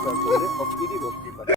ভক্তি পায়।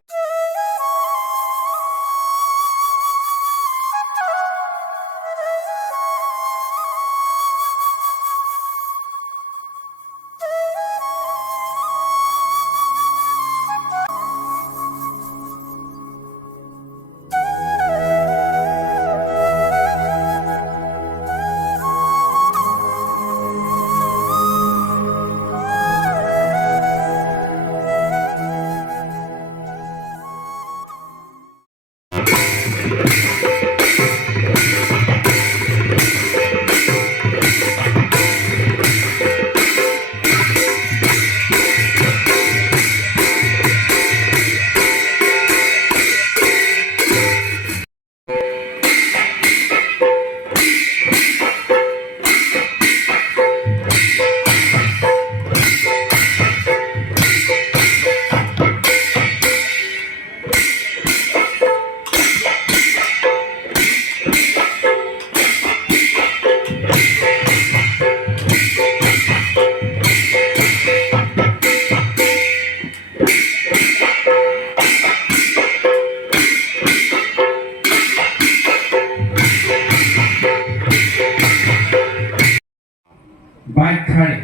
ব্যাখ্যাৰে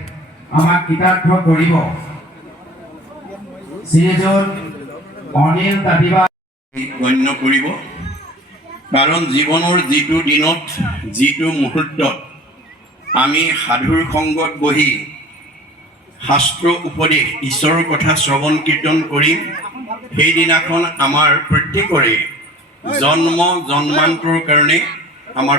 আমাক কৃতাৰ্থ কৰিব শ্ৰীযুত অনিল তাঁতিবা গণ্য কৰিব। কাৰণ জীৱনৰ যিটো দিনত যিটো মুহূৰ্তত আমি সাধুৰ সংগত বহি শাস্ত্ৰ উপদেশ ঈশ্বৰৰ কথা শ্ৰৱণ কীৰ্তন কৰিম, সেইদিনাখন আমাৰ প্ৰত্যেকৰে জন্ম জন্মান্তৰ কাৰণে আমাৰ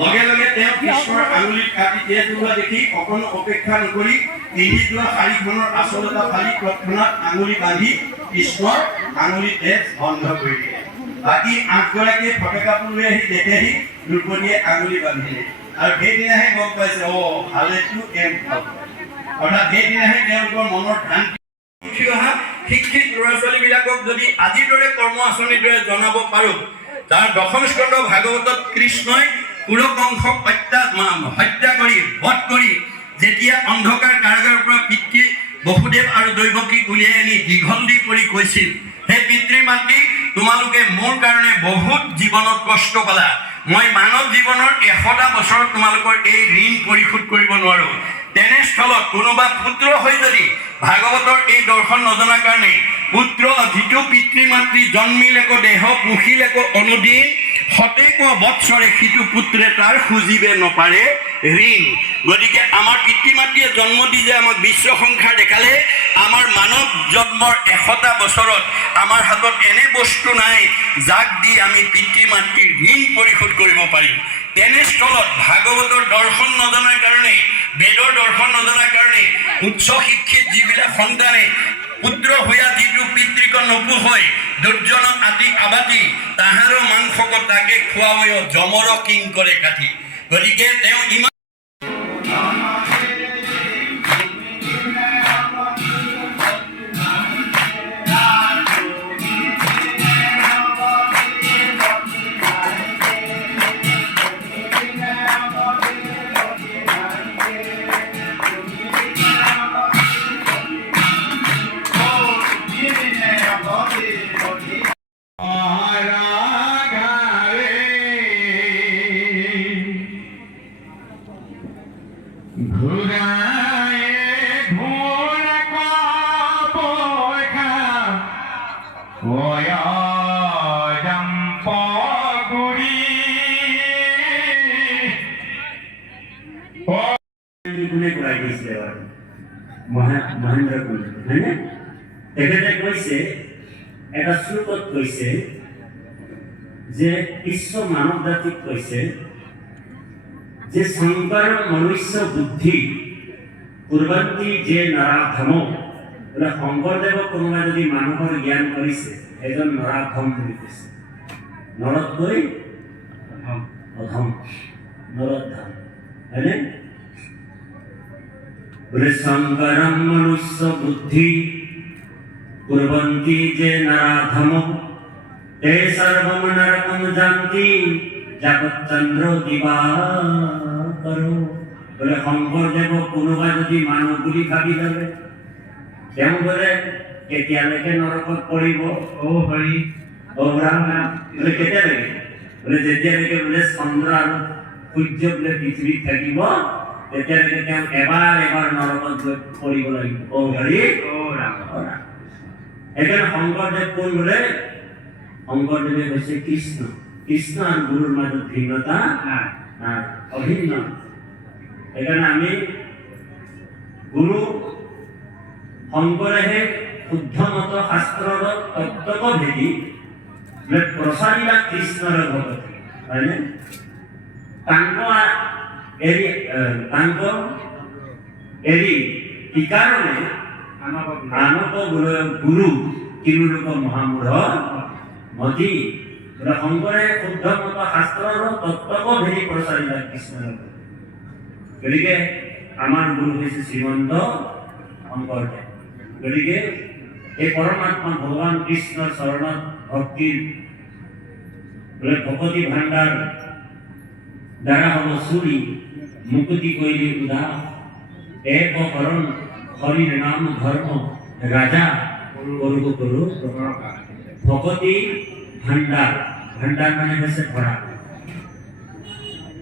লগে লগে তেওঁ কৃষ্ণৰ আঙুলিত কাটি তেজ ওলোৱা দেখি অকণো অপেক্ষা নকৰি পিন্ধি যোৱা শাৰীখনৰ আচল এটা ফালি তৎক্ষণাত আঙুলি বান্ধি কৃষ্ণৰ আঙুলিত তেজ বন্ধ কৰি দিলে। বাকী 8 গৰাকীয়ে ফটকা লৈ আহি দেখেহি দ্ৰৌপদীয়ে আঙুলি বান্ধিলে আৰু সেইদিনাহে গম পাইছে ভালেটো এম অৰ্থাৎ সেইদিনাহে তেওঁলোকৰ মনৰ ধ্যান উঠি অহা শিক্ষিত ল'ৰা ছোৱালীবিলাকক যদি আজিৰ দৰে কৰ্ম আঁচনিৰ দৰে জনাব পাৰোঁ, তাৰ 10ম স্কন্ধ ভাগৱতত কৃষ্ণই পুৰকংশক হত্যা কৰি বধ কৰি যেতিয়া অন্ধকাৰ কাৰাগাৰৰ পৰা পিতৃ বসুদেৱ আৰু দৈৱকীক উলিয়াই আনি দীঘল দি কৰি কৈছিল, হে পিতৃ মাতৃ, তোমালোকে মোৰ কাৰণে বহুত জীৱনত কষ্ট পালা, মই মানৱ জীৱনৰ 100টা বছৰত তোমালোকৰ এই ঋণ পৰিশোধ কৰিব নোৱাৰোঁ। তেনেস্থলত কোনোবা পুত্ৰ হৈ যদি ভাগৱতৰ এই দৰ্শন নজনাৰ কাৰণে পুত্ৰ যিটো পিতৃ মাতৃ জন্মিলেকো দেহ পুহিলেকো অনুদিন সতেক বৎসৰে সিটো পুত্ৰে তাৰ খুজিবে নপাৰে ঋণ। গতিকে আমাৰ পিতৃ মাতৃয়ে জন্ম দি যে আমাক বিশ্ব সংসাৰ দেখালে, আমাৰ মানৱ জন্মৰ 100টা বছৰত আমাৰ হাতত এনে বস্তু নাই যাক দি আমি পিতৃ মাতৃৰ ঋণ পৰিশোধ কৰিব পাৰিম। তেনেস্থলত ভাগৱতৰ দৰ্শন নজনাৰ কাৰণে, বেদৰ দৰ্শন নজনাৰ কাৰণে উচ্চ শিক্ষিত যিবিলাক সন্তানে পুত্ৰ হোৱা যিটো পিতৃক নোপোহয় দুৰ্জনক আতি আবাতি তাহাৰো মাংসক তাকে খুৱাবয় জমৰ কিং কৰে কাঠি। গতিকে তেওঁ ইমান মহেন্দ্ৰ কুল হয়নে? তেখেতে কৈছে, এটা শ্লোকত কৈছে যে বিশ্ব মানৱ জাতিক কৈছে যে শংকৰ মনুষ্য বুদ্ধি কুৰ্বন্তি যে নৰাধম, বোলে শংকৰদেৱক কোনোবাই যদি মানুহৰ জ্ঞান কৰিছে এজন নৰাধম বুলি কৈছে। নৰতকৈ অধম, নৰধাম হয়নে? বোলে শংকৰম মনুষ্য বুদ্ধি কুৰ্বন্তি যে নৰাধম তে সৰ্বম নৰকম জানতি জগৎ চন্দ্ৰ দিবাকৰ। বলে শংকৰদেৱক কোনোবা যদি মানুহ বুলি ভাবি ল'লে তেওঁ বোলে কেতিয়ালৈকে নৰকত পৰিব অ হৰি অ ৰাম বোলে কেতিয়ালৈকে বোলে যেতিয়ালৈকে বোলে চন্দ্ৰ আৰু সূৰ্য বোলে পৃথিৱীত থাকিব তেতিয়ালৈকে তেওঁ এবাৰ এবাৰ নৰকত পৰিব লাগিব অ হৰি অ ৰাম সেইকাৰণে শংকৰদেৱ কোন বোলে শংকৰদেৱে হৈছে কৃষ্ণ কৃষ্ণ আৰু গুৰুৰ মাজত ভিন্নতা নাই অভিন্ন সেইকাৰণে আমি গুৰু শংকৰেহে শুদ্ধ মত শাস্ত্ৰৰ তত্ত্বক ভেদি প্ৰচাৰিলা কৃষ্ণৰ ভগতি হয়নে তাংক এৰি কি কাৰণে আনক গুৰু কিলোলোক মহামূঢ় মতি শংকৰে শুদ্ধ মত শাস্ত্ৰৰ তত্ত্বক ভেদি প্ৰচাৰিলা কৃষ্ণৰ গতিকে আমাৰ গুৰু হৈছে শ্ৰীমন্ত শংকৰদেৱ গতিকে এই পৰমাত্মা ভগৱান কৃষ্ণৰ চৰণত ভক্তিৰ বোলে ভকতি ভাণ্ডাৰ দ্বাৰা হ'ব চুৰি মুকুতি কৰিলে উদাস এক শৰণ হৰিৰ নাম ধৰ্ম ৰাজা কৰো ভকতি ভাণ্ডাৰ ভাণ্ডাৰ মানে হৈছে ভৰা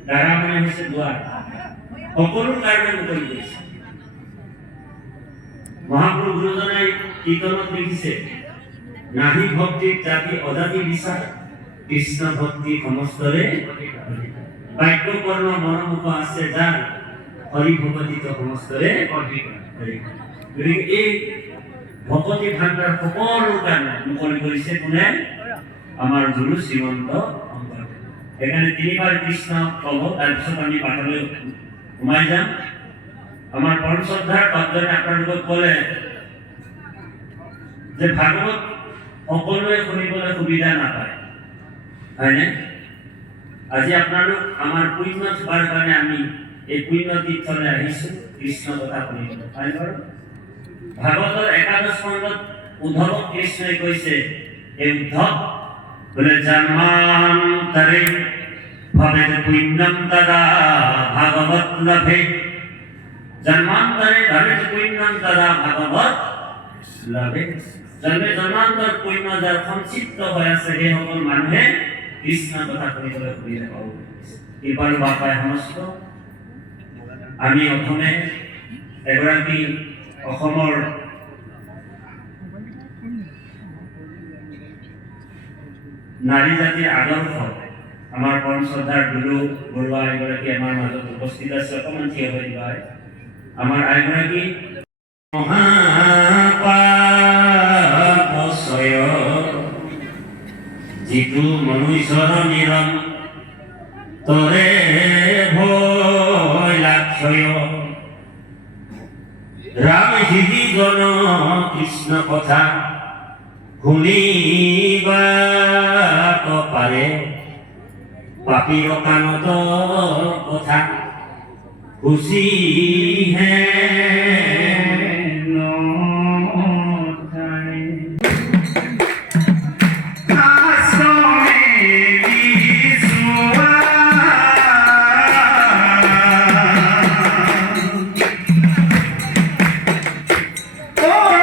দ্বাৰা মানে হৈছে দুৱাৰ সকলো কাৰণে মুকলি কৰিছে মহাপুৰুষ গুৰুজনে কীৰ্তনত লিখিছে নাহি ভক্তিৰ জাতি অজাতি বিচাৰ কৃষ্ণ ভক্তি সমস্তৰে বাক্য কৰ্ণ মনোমুখ আছে যাৰ হৰি ভকতিত সমস্তৰে গতিকে এই ভকতি ভাণ্ডাৰ সকলো কাৰণে মুকলি কৰিছে কোনে আমাৰ গুৰু শ্ৰীমন্ত শংকৰদেৱ সেইকাৰণে তিনিবাৰ কৃষ্ণ ক'ব তাৰপিছত আমি পাঠলৈ সোমাই যাম আমাৰ পৰম শ্ৰদ্ধাৰ ভক্তজনে আপোনালোকক ক'লে যে ভাগৱত সকলোৱে শুনিবলৈ সুবিধা নাপায় হয়নে আজি আপোনালোক আমাৰ পুণ্য থোৱাৰ কাৰণে আমি এই পুণ্য তীৰ্থলৈ আহিছোঁ কৃষ্ণ কথা শুনিবলৈ হয় বাৰু ভাগৱতৰ 11 স্কন্ধত উদ্ধৱক কৃষ্ণই কৈছে এই উদ্ধৱ বোলে জন্মান্তৰে ভবেদ পুণ্যম তদা ভাগৱত লভে জন্মান্তৰে ভবেদ পুণ্যম তদা ভাগৱত লভে জন্মান্তৰ পুণ্য যাৰ সংক্ষিপ্ত হৈ আছে সেই সকল মানুহে কৃষ্ণ কথা শুনিবলৈ সুবিধা পাব কৃপালু বাপাই সমস্ত আমি অসমে এগৰাকী অসমৰ নাৰী জাতিৰ আদৰ্শ আমাৰ পৰম শ্ৰদ্ধাৰ গুৰু বৰুৱা এগৰাকী আমাৰ মাজত উপস্থিত আছে অকণমান থিয় হৈ দিবা আমাৰ এগৰাকী মহাপাপচয় যিটো মনুষ্যৰ নিৰম তৰে ভয় লাক্ষয় ৰাম হিহি জন কৃষ্ণ কথা শুনিবা পাৰে পাপীৰ কাণত কথা খুচিহে Om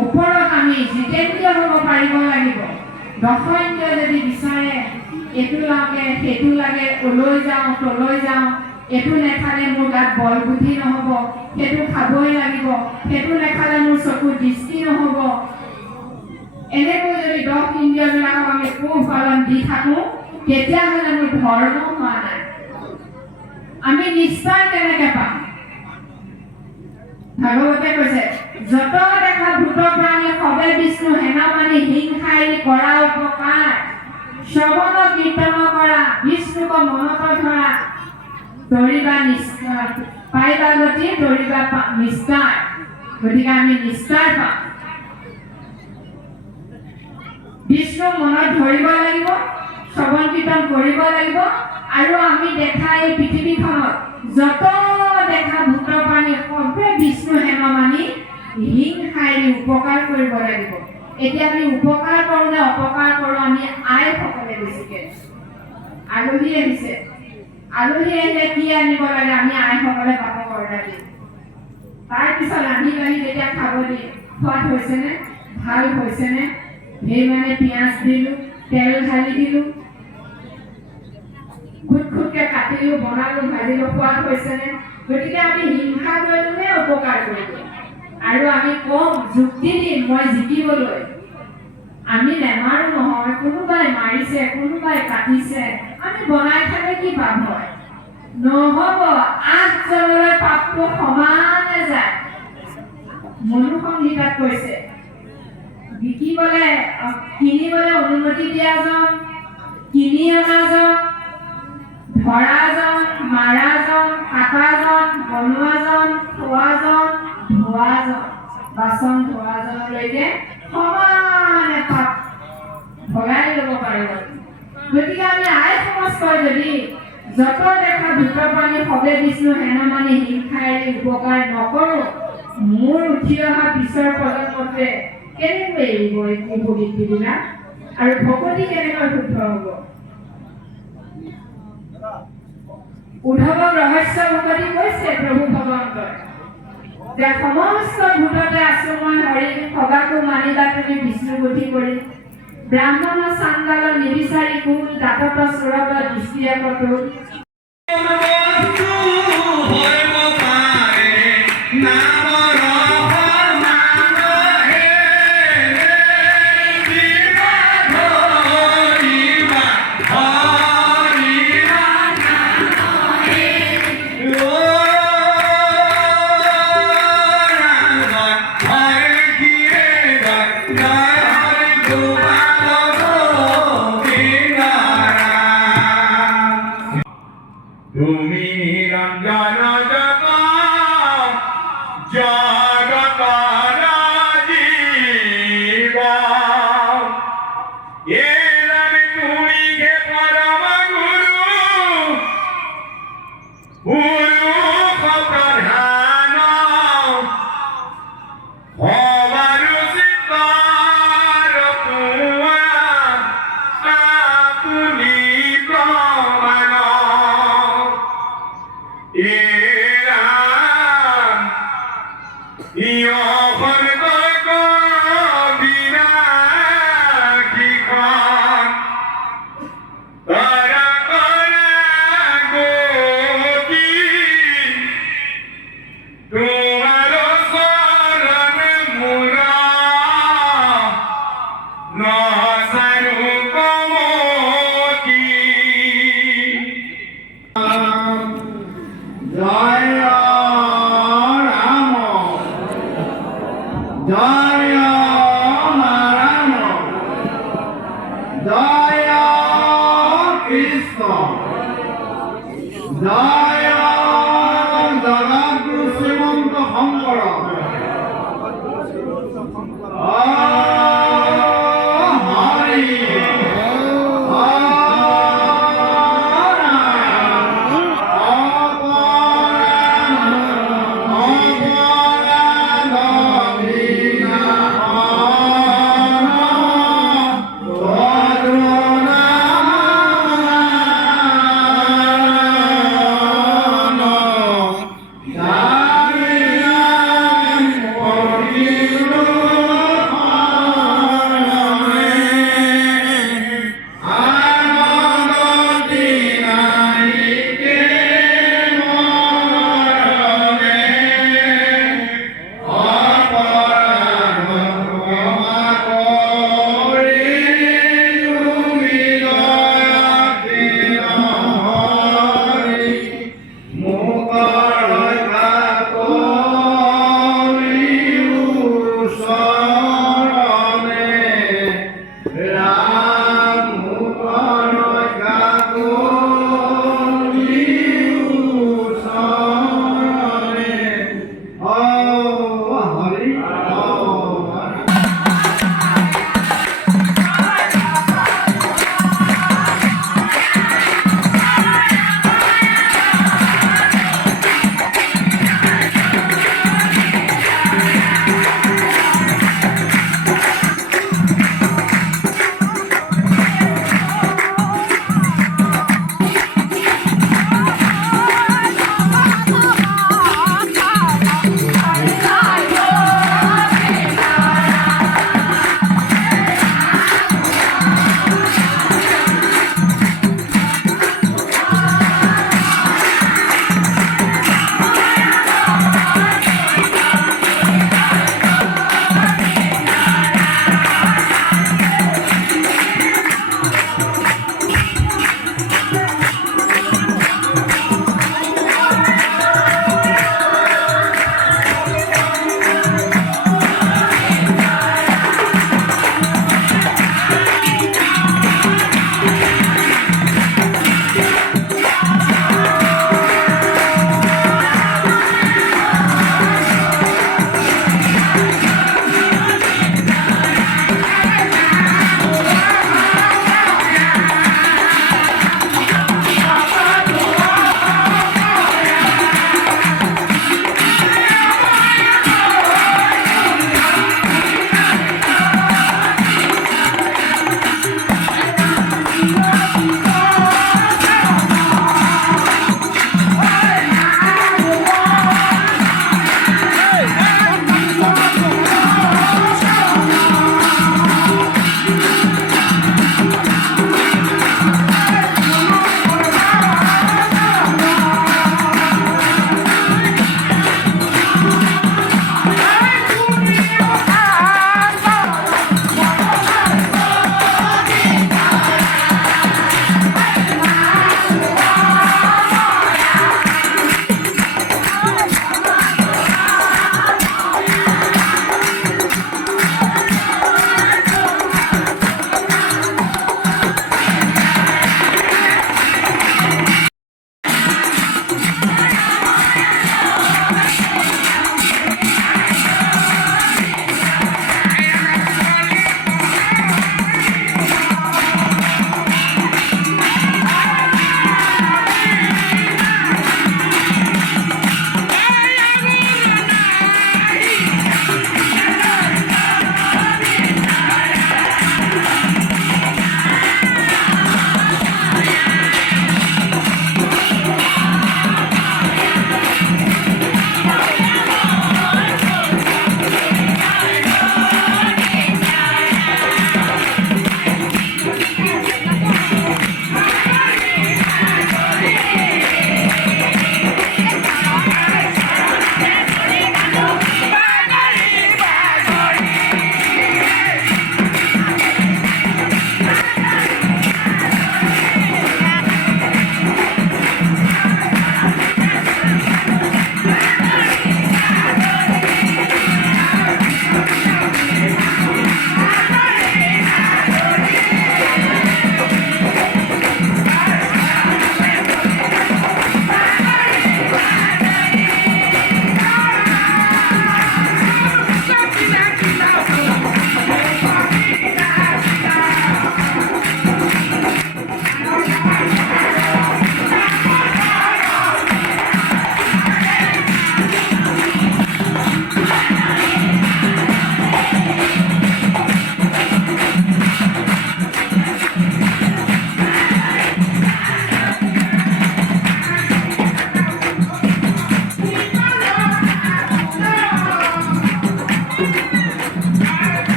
ওপৰত আমি জিতেন্দ্ৰীয় হ'ব পাৰিব লাগিব। দক্ষইন্দ্ৰিয় যদি বিচাৰে এইটো লাগে সেইটো লাগে, ওলৈ যাওঁ তলৈ যাওঁ, এইটো নেখালে মোৰ গাত বল বুদ্ধি নহ'ব, সেইটো খাবই লাগিব, সেইটো নেখালে মোৰ চকুৰ দৃষ্টি নহ'ব, এনেকৈ যদি 10 ইন্দ্ৰিয়বিলাকক আমি পোহপালন দি থাকোঁ তেতিয়াহ'লে মোৰ ধৰ্ম হোৱা নাই। আমি নিশ্চয় কেনেকৈ পাম? ভাগৱতে কৈছে যত দেখা ভূত প্ৰাণী সবে বিষ্ণু হেমামানি হিংসাই কৰা উপকাৰ শ্ৰৱণ কীৰ্তন কৰা বিষ্ণুক মনত ধৰা দৌৰিবা নিষ্ঠাৰ পাইবা গতি দৌৰিবা নিষ্ঠাৰ। গতিকে আমি নিষ্ঠাৰ পাম, বিষ্ণু মনত ধৰিব লাগিব, শ্ৰৱণ কীৰ্তন কৰিব লাগিব, আৰু আমি দেখা এই পৃথিৱীখনত যত দেখা ভূত প্ৰাণী সবে বিষ্ণু হেমামানি হিংসাই উপকাৰ কৰিব লাগিব। এতিয়া আমি উপকাৰ কৰোঁ নে অপকাৰ কৰোঁ? আমি আইসকলে বেছিকে আলহী আহিছে, আলহী আহিলে কি আনিব লাগে? আমি আইসকলে বাপক অৰ্ডাৰ দিম। তাৰপিছত ৰান্ধি বাঢ়ি যেতিয়া খাব দিম, সোৱাদ হৈছেনে, ভাল হৈছেনে, সেইমানে পিঁয়াজ দিলোঁ, তেল ঢালি দিলোঁ, খুট খুটকৈ কাটিলোঁ, বনালোঁ, ভাজিলোঁ, সোৱাদ হৈছেনে? গতিকে আমি হিংসা কৰিলোঁ নে উপকাৰ কৰিলোঁ? আৰু আমি কম যুক্তি দিম মই জিকিবলৈ। আমি নেমাৰো নহয়, কোনোবাই মাৰিছে, কোনোবাই কাটিছে, আমি বনাই খালে কি পাপ হয়? নহ'ব, 8 জনলৈ পাপটো সমানে যায়। মনুসংহিতাত কৈছে বিকিবলৈ কিনিবলৈ অনুমতি দিয়াজন, কিনি অনাজন, ধৰাজন, মাৰাজন, কাটাজন, বনোৱাজন, খোৱাজন, ধোৱাজন, বাচন ধোৱাজনলৈকে সমানে পাপ ভগাই ল'ব পাৰিব। গতিকে আমি আই সমাজৰ যদি যত দেখা ভূত প্ৰাণী সবে বিষ্ণু হেমামানি হিংসাই উপকাৰ নকৰোঁ, মোৰ উঠি অহা পিছৰ প্ৰজন্মটোৱে কেনেকৈ এৰিব এই কুপ্ৰবৃত্তিবিলাক? আৰু ভকতি কেনেকৈ শুদ্ধ হ'ব? উদ্ধৱক ৰহস্য ভকতি কৈছে প্ৰভু ভগৱন্তই যে সমস্ত ভূততে আছো মই হৰি, সবাকো মানিলা তুমি বিষ্ণু বুদ্ধি কৰি, ব্ৰাহ্মণ চাণ্ডাল নিবিচাৰি কুল, দাঁতত চোৰত দৃষ্টিয়ে কটোল। তুমি নিৰঞ্জন জগত জীব, তুমি হে পৰম গুৰু প্ৰধান, হবাৰু চিত্তৰ পুৱা আপুনি প্ৰমাণ। জয় ৰাম, জয় নাৰায়ণ, জয় কৃষ্ণ, জয়